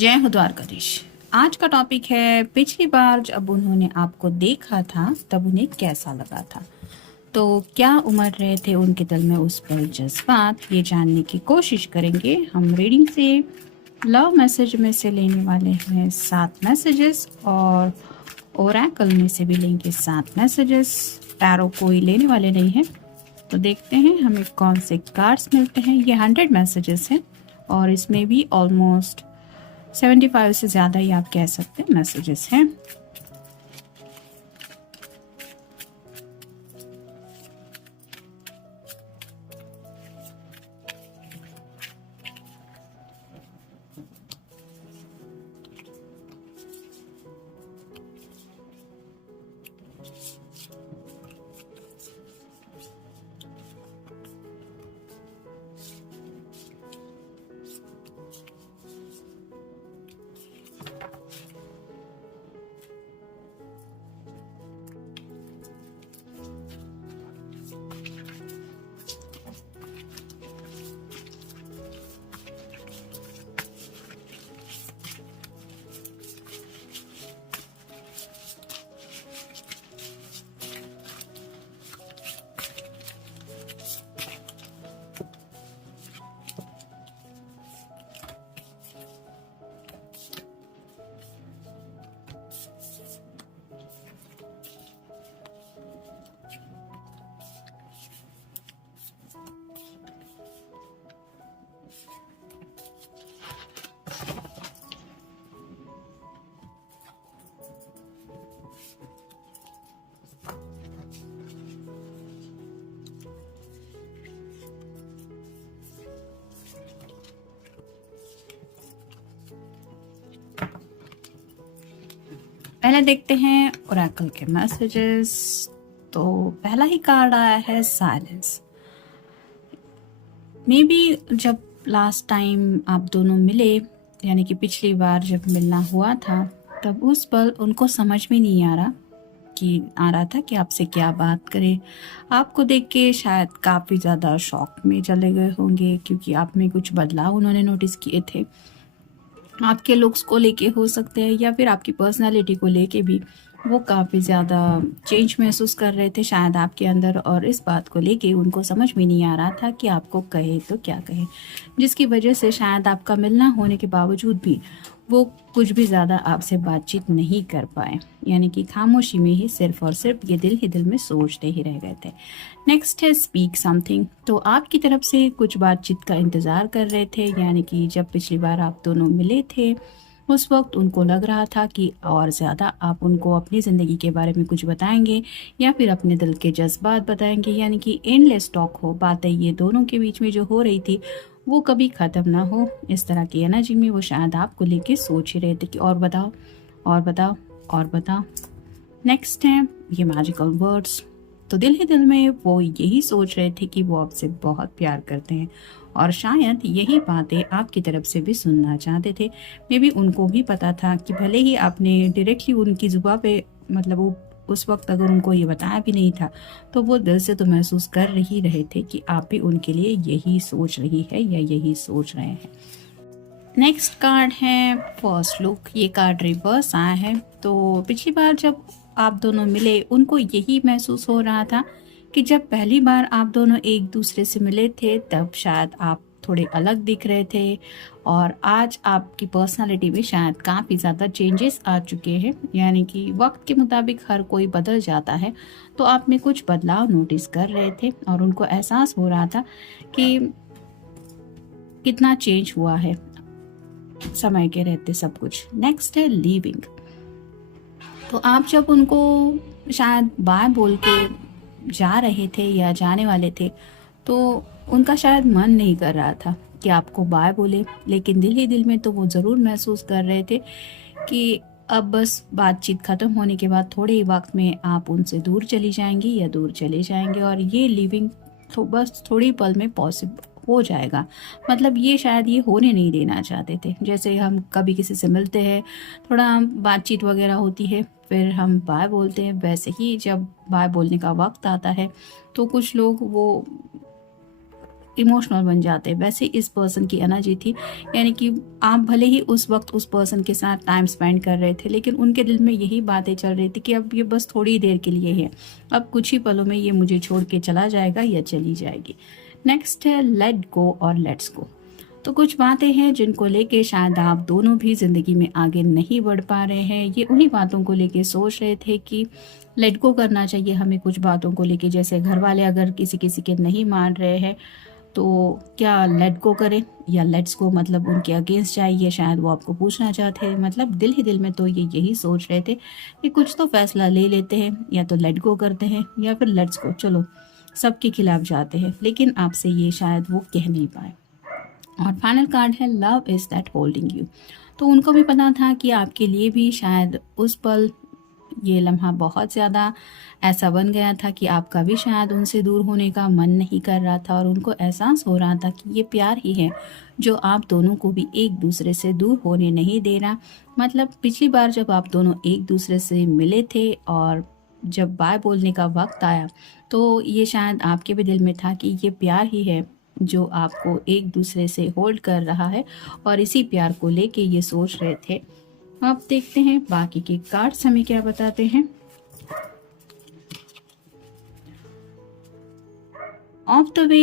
जय हो द्वारकाधीश। आज का टॉपिक है पिछली बार जब उन्होंने आपको देखा था तब उन्हें कैसा लगा था। तो क्या उमड़ रहे थे उनके दिल में उस पल जज्बात, ये जानने की कोशिश करेंगे। हम रीडिंग से लव मैसेज में से लेने वाले हैं 7 मैसेजेस और ओरेकल में से भी लेंगे 7 मैसेजेस। टैरो कोई लेने वाले नहीं है, तो देखते हैं हमें कौन से कार्ड्स मिलते हैं। ये 100 मैसेजेस हैं और इसमें भी ऑलमोस्ट 75 से ज़्यादा ही आप कह सकते हैं मैसेजेस हैं। पहले देखते हैं ओरेकल के मैसेजेस। तो पहला ही कार्ड आया है साइलेंस। मे बी जब लास्ट टाइम आप दोनों मिले, यानी कि पिछली बार जब मिलना हुआ था, तब उस पल उनको समझ में नहीं आ रहा था कि आपसे क्या बात करें। आपको देख के शायद काफ़ी ज़्यादा शॉक में चले गए होंगे, क्योंकि आप में कुछ बदलाव उन्होंने नोटिस किए थे। आपके लुक्स को लेके हो सकते हैं या फिर आपकी पर्सनालिटी को लेके भी वो काफ़ी ज़्यादा चेंज महसूस कर रहे थे शायद आपके अंदर, और इस बात को लेके उनको समझ में नहीं आ रहा था कि आपको कहे तो क्या कहे, जिसकी वजह से शायद आपका मिलना होने के बावजूद भी वो कुछ भी ज़्यादा आपसे बातचीत नहीं कर पाए, यानी कि खामोशी में ही सिर्फ और सिर्फ ये दिल ही दिल में सोचते ही रह गए थे। नेक्स्ट है स्पीक समथिंग। तो आपकी तरफ से कुछ बातचीत का इंतज़ार कर रहे थे, यानी कि जब पिछली बार आप दोनों मिले थे उस वक्त उनको लग रहा था कि और ज़्यादा आप उनको अपनी ज़िंदगी के बारे में कुछ बताएंगे या फिर अपने दिल के जज्बात बताएंगे, यानी कि एंडलेस टॉक हो, बातें ये दोनों के बीच में जो हो रही थी वो कभी ख़त्म ना हो। इस तरह की एनर्जी में वो शायद आपको लेके सोच ही रहे थे कि और बताओ और बताओ और बताओ। नेक्स्ट है ये मैजिकल वर्ड्स। तो दिल ही दिल में वो यही सोच रहे थे कि वो आपसे बहुत प्यार करते हैं और शायद यही बातें आपकी तरफ से भी सुनना चाहते थे। मे बी उनको भी पता था कि भले ही आपने डायरेक्टली उनकी जुबान पे, मतलब वो उस वक्त अगर उनको ये बताया भी नहीं था, तो वो दिल से तो महसूस कर ही रहे थे कि आप भी उनके लिए यही सोच रही है या यही सोच रहे हैं। नेक्स्ट कार्ड है फर्स्ट लुक। ये कार्ड रिवर्स आया है। तो पिछली बार जब आप दोनों मिले उनको यही महसूस हो रहा था कि जब पहली बार आप दोनों एक दूसरे से मिले थे तब शायद आप थोड़े अलग दिख रहे थे, और आज आपकी पर्सनालिटी में शायद काफ़ी ज़्यादा चेंजेस आ चुके हैं, यानी कि वक्त के मुताबिक हर कोई बदल जाता है। तो आप में कुछ बदलाव नोटिस कर रहे थे और उनको एहसास हो रहा था कि कितना चेंज हुआ है समय के रहते सब कुछ। नेक्स्ट है लीविंग। तो आप जब उनको शायद बाय बोल के जा रहे थे या जाने वाले थे, तो उनका शायद मन नहीं कर रहा था कि आपको बाय बोले, लेकिन दिल ही दिल में तो वो ज़रूर महसूस कर रहे थे कि अब बस बातचीत ख़त्म होने के बाद थोड़े ही वक्त में आप उनसे दूर चली जाएंगी या दूर चले जाएंगे, और ये लिविंग तो बस थोड़ी पल में पॉसिबल हो जाएगा। मतलब ये शायद ये होने नहीं देना चाहते थे। जैसे हम कभी किसी से मिलते हैं, थोड़ा बातचीत वगैरह होती है, फिर हम बाय बोलते हैं, वैसे ही जब बाय बोलने का वक्त आता है तो कुछ लोग वो इमोशनल बन जाते हैं। वैसे इस पर्सन की एनर्जी थी, यानी कि आप भले ही उस वक्त उस पर्सन के साथ टाइम स्पेंड कर रहे थे, लेकिन उनके दिल में यही बातें चल रही थी कि अब ये बस थोड़ी देर के लिए है, अब कुछ ही पलों में ये मुझे छोड़ के चला जाएगा या चली जाएगी। नेक्स्ट है लेट गो और लेट्स गो। तो कुछ बातें हैं जिनको लेके शायद आप दोनों भी ज़िंदगी में आगे नहीं बढ़ पा रहे हैं। ये उन्हीं बातों को लेके सोच रहे थे कि लेट गो करना चाहिए हमें कुछ बातों को लेके, जैसे घर वाले अगर किसी किसी के नहीं मान रहे हैं तो क्या लेट गो करें या लेट्स गो मतलब उनके अगेंस्ट जाइए, शायद वो आपको पूछना चाहते हैं। मतलब दिल ही दिल में तो ये यही सोच रहे थे कि कुछ तो फैसला ले लेते हैं, या तो लेट गो करते हैं या फिर लेट्स गो, चलो सबके खिलाफ जाते हैं, लेकिन आपसे ये शायद वो कह नहीं पाए। और फाइनल कार्ड है love is that holding you. तो उनको भी पता था कि आपके लिए भी शायद उस पल ये लम्हा बहुत ज़्यादा ऐसा बन गया था कि आपका भी शायद उनसे दूर होने का मन नहीं कर रहा था, और उनको एहसास हो रहा था कि ये प्यार ही है जो आप दोनों को भी एक दूसरे से दूर होने नहीं दे रहा। मतलब पिछली बार जब आप दोनों एक दूसरे से मिले थे और जब बाय बोलने का वक्त आया, तो ये शायद आपके भी दिल में था कि ये प्यार ही है जो आपको एक दूसरे से होल्ड कर रहा है, और इसी प्यार को लेके ये सोच रहे थे। अब देखते हैं बाकी के कार्ड्स हमें क्या बताते हैं। Of the way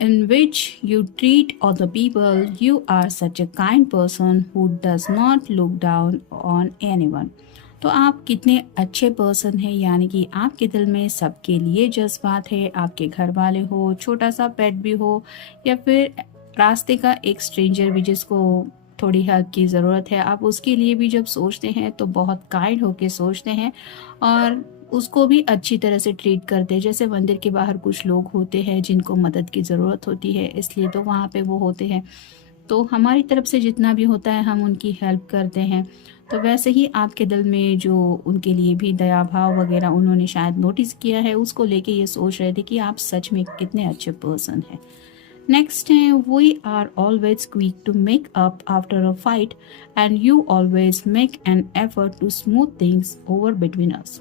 in which you treat other people, you are such a kind person who does not look down on anyone। तो आप कितने अच्छे पर्सन हैं, यानी कि आपके दिल में सबके लिए जज्बात है। आपके घर वाले हो, छोटा सा पेट भी हो, या फिर रास्ते का एक स्ट्रेंजर भी जिसको थोड़ी हेल्प की ज़रूरत है, आप उसके लिए भी जब सोचते हैं तो बहुत काइंड होके सोचते हैं और उसको भी अच्छी तरह से ट्रीट करते हैं। जैसे मंदिर के बाहर कुछ लोग होते हैं जिनको मदद की ज़रूरत होती है, इसलिए तो वहाँ पे वो होते हैं, तो हमारी तरफ से जितना भी होता है हम उनकी हेल्प करते हैं। तो वैसे ही आपके दिल में जो उनके लिए भी दया भाव वगैरह उन्होंने शायद नोटिस किया है, उसको लेके ये सोच रहे थे कि आप सच में कितने अच्छे पर्सन हैं। नेक्स्ट है we are always quick to make up after a fight and you always make an effort to smooth things over between us.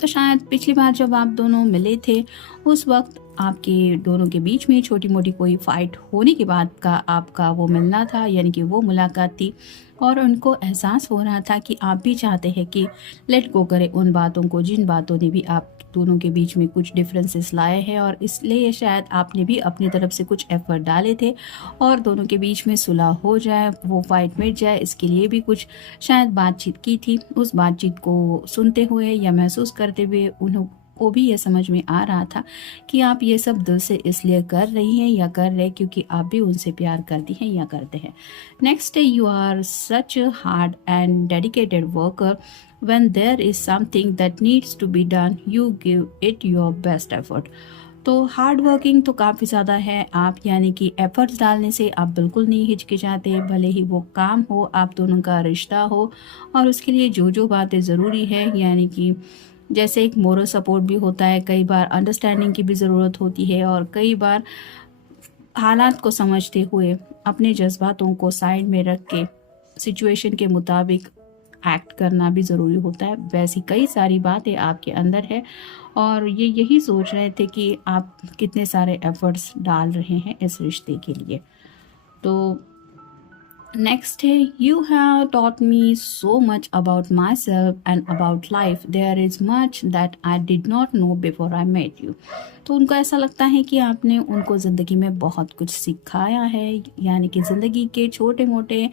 तो शायद पिछली बार जब आप दोनों मिले थे उस वक्त आपके दोनों के बीच में छोटी मोटी कोई फाइट होने के बाद का आपका वो मिलना था, यानी कि वो मुलाकात थी, और उनको एहसास हो रहा था कि आप भी चाहते हैं कि लेट गो करें उन बातों को जिन बातों ने भी आप दोनों के बीच में कुछ डिफरेंसेस लाए हैं, और इसलिए शायद आपने भी अपनी तरफ से कुछ एफर्ट डाले थे और दोनों के बीच में सुलह हो जाए, वो फाइट मिट जाए, इसके लिए भी कुछ शायद बातचीत की थी। उस बातचीत को सुनते हुए या महसूस करते हुए उनको भी ये समझ में आ रहा था कि आप ये सब दिल से इसलिए कर रही हैं या कर रहे क्योंकि आप भी उनसे प्यार करती हैं या करते हैं। नेक्स्ट है you are such hard and dedicated worker. When there is something that needs to be done, you give it your best effort। तो हार्ड वर्किंग तो काफ़ी ज़्यादा है आप, यानी कि एफर्ट्स डालने से आप बिल्कुल नहीं हिचकिचाते, भले ही वो काम हो, आप दोनों का रिश्ता हो, और उसके लिए जो जो बातें ज़रूरी है, यानी कि जैसे एक मोरल सपोर्ट भी होता है, कई बार अंडरस्टैंडिंग की भी ज़रूरत होती है, और कई बार हालात को समझते हुए अपने जज्बातों को साइड में रख के सिचुएशन के मुताबिक एक्ट करना भी ज़रूरी होता है। वैसी कई सारी बातें आपके अंदर है, और ये यही सोच रहे थे कि आप कितने सारे एफर्ट्स डाल रहे हैं इस रिश्ते के लिए। तो नेक्स्ट है you have taught me so much about myself and about life, there is much that I did not know before I met you. तो उनको ऐसा लगता है कि आपने उनको ज़िंदगी में बहुत कुछ सिखाया है, यानी कि ज़िंदगी के छोटे मोटे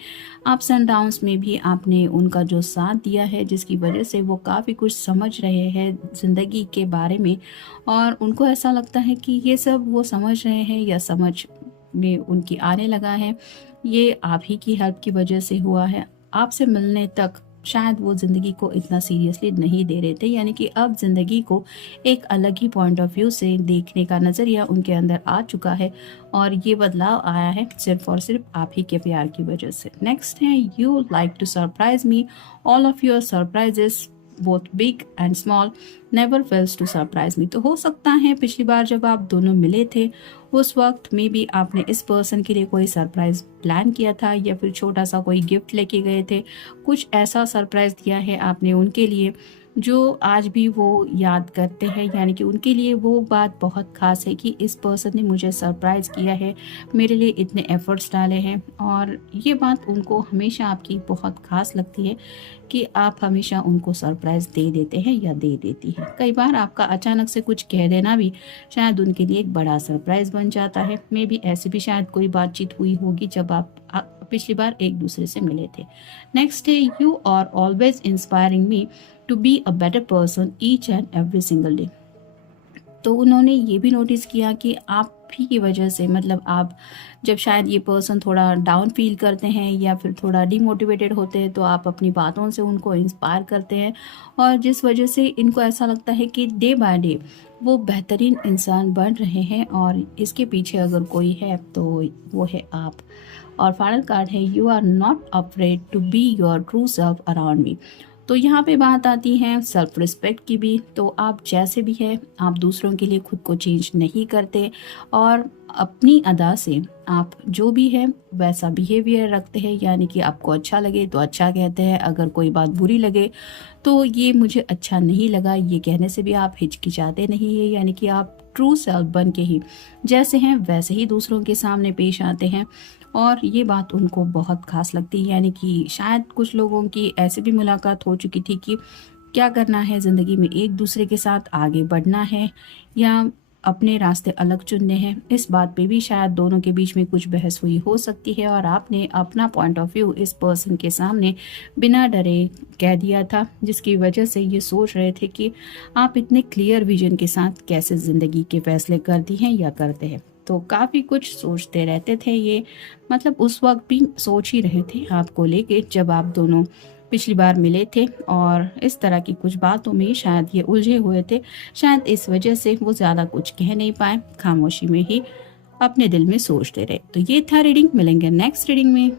अप्स एंड डाउन्स में भी आपने उनका जो साथ दिया है, जिसकी वजह से वो काफ़ी कुछ समझ रहे हैं ज़िंदगी के बारे में, और उनको ऐसा लगता है कि ये सब वो समझ रहे हैं या समझ में उनकी आने लगा है, ये आप ही की हेल्प की वजह से हुआ है। आपसे मिलने तक शायद वो ज़िंदगी को इतना सीरियसली नहीं दे रहे थे, यानी कि अब ज़िंदगी को एक अलग ही पॉइंट ऑफ व्यू से देखने का नज़रिया उनके अंदर आ चुका है, और ये बदलाव आया है सिर्फ और सिर्फ आप ही के प्यार की वजह से। नेक्स्ट है you like to surprise me, all of your surprises both big and small never fails to surprise me. तो हो सकता है पिछली बार जब आप दोनों मिले थे उस वक्त में भी आपने इस पर्सन के लिए कोई सरप्राइज प्लान किया था, या फिर छोटा सा कोई गिफ्ट लेके गए थे, कुछ ऐसा सरप्राइज दिया है आपने उनके लिए जो आज भी वो याद करते हैं, यानी कि उनके लिए वो बात बहुत ख़ास है कि इस पर्सन ने मुझे सरप्राइज़ किया है, मेरे लिए इतने एफ़र्ट्स डाले हैं। और ये बात उनको हमेशा आपकी बहुत ख़ास लगती है कि आप हमेशा उनको सरप्राइज़ दे देते हैं या दे देती हैं। कई बार आपका अचानक से कुछ कह देना भी शायद उनके लिए एक बड़ा सरप्राइज़ बन जाता है। मे बी ऐसी भी शायद कोई बातचीत हुई होगी जब आप पिछली बार एक दूसरे से मिले थे। नेक्स्ट है, you are always inspiring me to be a better person each and every single day. तो उन्होंने ये भी नोटिस किया कि आप ही की वजह से, मतलब आप जब शायद ये पर्सन थोड़ा डाउन फील करते हैं या फिर थोड़ा डिमोटिवेटेड होते हैं, तो आप अपनी बातों से उनको इंस्पायर करते हैं, और जिस वजह से इनको ऐसा लगता है कि डे बाय डे वो बेहतरीन इंसान बन रहे हैं, और इसके पीछे अगर कोई है तो वो है आप। और फाइनल कार्ड है, you are not afraid to be your true self around me. तो यहाँ पे बात आती है सेल्फ रिस्पेक्ट की भी। तो आप जैसे भी हैं, आप दूसरों के लिए खुद को चेंज नहीं करते, और अपनी अदा से आप जो भी है वैसा बिहेवियर रखते हैं, यानी कि आपको अच्छा लगे तो अच्छा कहते हैं, अगर कोई बात बुरी लगे तो ये मुझे अच्छा नहीं लगा ये कहने से भी आप हिचकिचाते नहीं है, यानी कि आप ट्रू सेल्फ बन के ही जैसे हैं वैसे ही दूसरों के सामने पेश आते हैं। और ये बात उनको बहुत खास लगती है, यानी कि शायद कुछ लोगों की ऐसे भी मुलाकात हो चुकी थी कि क्या करना है ज़िंदगी में, एक दूसरे के साथ आगे बढ़ना है या अपने रास्ते अलग चुनने हैं, इस बात पे भी शायद दोनों के बीच में कुछ बहस हुई हो सकती है, और आपने अपना पॉइंट ऑफ व्यू इस पर्सन के सामने बिना डरे कह दिया था, जिसकी वजह से ये सोच रहे थे कि आप इतने क्लियर विजन के साथ कैसे ज़िंदगी के फैसले करती हैं या करते हैं। तो काफ़ी कुछ सोचते रहते थे ये, मतलब उस वक्त भी सोच ही रहे थे आपको लेके जब आप दोनों पिछली बार मिले थे, और इस तरह की कुछ बातों में शायद ये उलझे हुए थे। शायद इस वजह से वो ज़्यादा कुछ कह नहीं पाए, खामोशी में ही अपने दिल में सोचते रहे। तो ये था रीडिंग, मिलेंगे नेक्स्ट रीडिंग में।